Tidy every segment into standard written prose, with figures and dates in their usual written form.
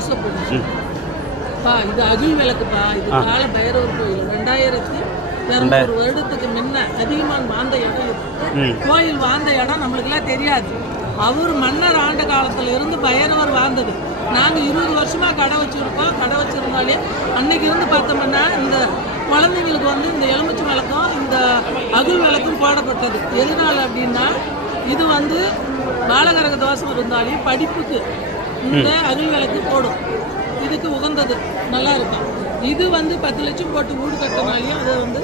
பூசப்படும். இது அகில் விளக்குப்பா. இது கால பைரவர் கோயில் 2200 வருடத்துக்கு முன்ன அதிகமான வாழ்ந்த இடம் இருக்கு. கோயில் வாழ்ந்த இடம் நம்மளுக்கெல்லாம் தெரியாது. அவர் மன்னர் ஆண்ட காலத்துல இருந்து பைரவர் வாழ்ந்தது. நாங்கள் 20 வருஷமா கடை வச்சிருக்கோம். கடை வச்சிருந்தாலே அன்னைக்கு இருந்து பார்த்தோம்னா இந்த குழந்தைங்களுக்கு வந்து இந்த எலுமிச்சை விளக்கும் இந்த அகில் விளக்கும் போடப்பட்டது. எதனால அப்படின்னா இது வந்து பாலகரக தோஷம் இருந்தாலும் படிப்புக்கு இந்த அகில் விளக்கு போடும். இதுக்கு உகந்தது, நல்லா இருக்கும். இது வந்து 10 லட்சம் போட்டு வீடு கட்டினாலையும் அதை வந்து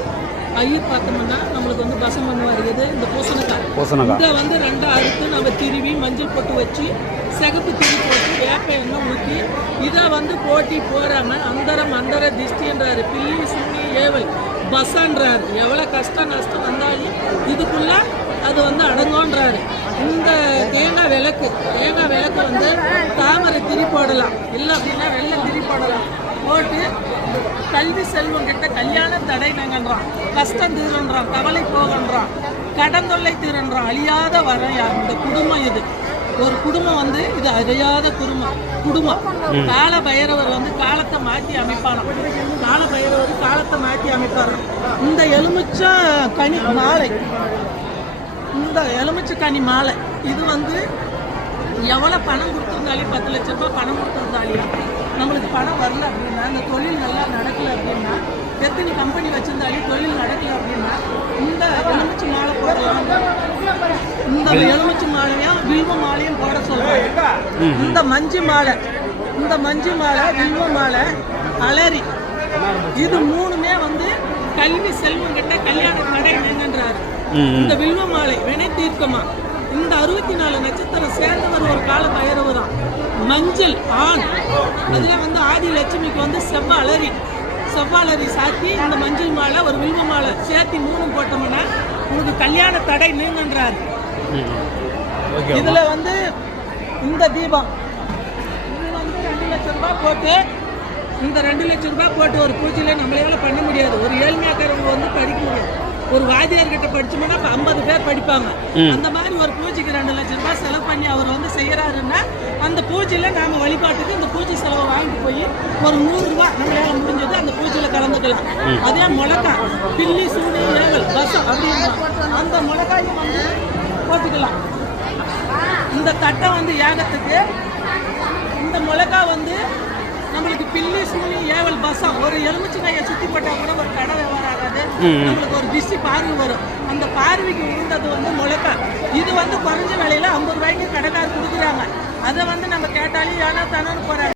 ஐயர் பார்த்தோம்னா நம்மளுக்கு வந்து பசம் பண்ணுவார். இது இந்த பூசணிக்காய் இதை வந்து 2 அறுத்து நம்ம திருவி மஞ்சள் போட்டு வச்சு சிகப்பு திரி போட்டு வேப்ப எண்ணெய் ஊற்றி இதை வந்து போட்டி போடாமல் அந்தர திஷ்டின்றாரு, பில்லி சுண்ணி ஏவல் பஸ்ஸான்றாரு. எவ்வளோ கஷ்டம் நஷ்டம் வந்தாலும் இதுக்குள்ள அது வந்து அடங்கோன்றாரு. இந்த தேங்காய் விளக்கு வந்து தாமரை திரி போடலாம், இல்லை அப்படின்னா வெள்ளை திரி போடலாம். போட்டு கல்வி செல்வம் கிட்ட கல்யாண தடை நாங்கன்றான், கஷ்டம் தீரன்றான், கவலை போகன்றான், கடன் தொல்லை தீரன்றான். அழியாத வரம் யார் இந்த குடும்பம். இது ஒரு குடும்பம் வந்து இது அழியாத குடும்பம். கால பைரவர் வந்து காலத்தை மாற்றி அமைப்பாராம். கால பைரவர் காலத்தை மாற்றி அமைப்பாராம். இந்த எலுமிச்சை கனி மாலை இது வந்து எவ்வளோ பணம் கொடுத்துருந்தாலும் 10 லட்ச ரூபாய் பணம் கொடுத்துருந்தாலும் நம்மளுக்கு பணம் வரல அப்படின்னா, இந்த தொழில் நல்லா நடக்கலை அப்படின்னா, எத்தனை கம்பெனி வச்சிருந்தாலும் தொழில் நடக்கலை அப்படின்னா இந்த எலுமிச்சை மாலை போடலாம். இந்த எலுமிச்சை மாலையும் வில்வ மாலையும் போட சொல்றாங்க. இந்த மஞ்சு மாலை வில்வ மாலை அலரி இது 3மே வந்து கல்வி செல்வம் கிட்ட கல்யாண கடை என்னன்றாரு. இந்த வில்வ மாலை வினை தீர்க்கமா. இந்த 64 நட்சத்திரம் சேர்ந்தவர் ஒரு கால பைரவராம். மஞ்சள் ஆண் அதுல வந்து ஆதி லட்சுமிக்கு வந்து செவ்வாழரி சாத்தி இந்த மஞ்சள் மாலை ஒரு வில்வ மாலை சேர்த்தி 3 போட்டோம்னா உங்களுக்கு கல்யாண தடை நீங்கன்றாரு. இதுல வந்து இந்த தீபம் இது வந்து 2 லட்சம் ரூபாய் போட்டு இந்த 2 லட்சம் ரூபாய் போட்டு ஒரு பூஜையில நம்மளால பண்ண முடியாது. ஒரு ஏழ்மையாக்கிறவங்க வந்து படிக்க முடியாது. ஒரு வாத்தியார்கிட்ட படிச்சோம்னா 50 பேர் படிப்பாங்க. அந்த மாதிரி ஒரு பூஜைக்கு 2 லட்சம் ரூபாய் செலவு பண்ணி அவர் வந்து செய்யறாருன்னா அந்த பூஜையில நாம வழிபாட்டுக்கு இந்த பூஜை செலவை வாங்கிட்டு போய் ஒரு 100 ரூபாய் நம்மளால முடிஞ்சது அந்த பூஜையில கலந்துக்கலாம். அதே மிளகாய் பில்லி சூனி ஏவல் பசம் அப்படின்னு அந்த மிளகாயும் வந்து போட்டுக்கலாம். இந்த தட்டை வந்து யாகத்துக்கு இந்த மிளகாய் வந்து நம்மளுக்கு பில்லி சூனி ஏவல் பசம் ஒரு எலுமிச்சங்காயை சுத்தி போட்டா கூட ஒரு கடை வியாபாரம் ஆகாது. நம்மளுக்கு ஒரு திஷ்டி பார்வை வரும். அந்த பார்வைக்கு உழுந்தது வந்து மிளகாய். இது வந்து குறைஞ்ச விலையில 50 ரூபாய்க்கு கடைக்காரர் கொடுக்குறாங்க. அதை வந்து நம்ம கேட்டாலும் ஏன்னா தானே போறாங்க.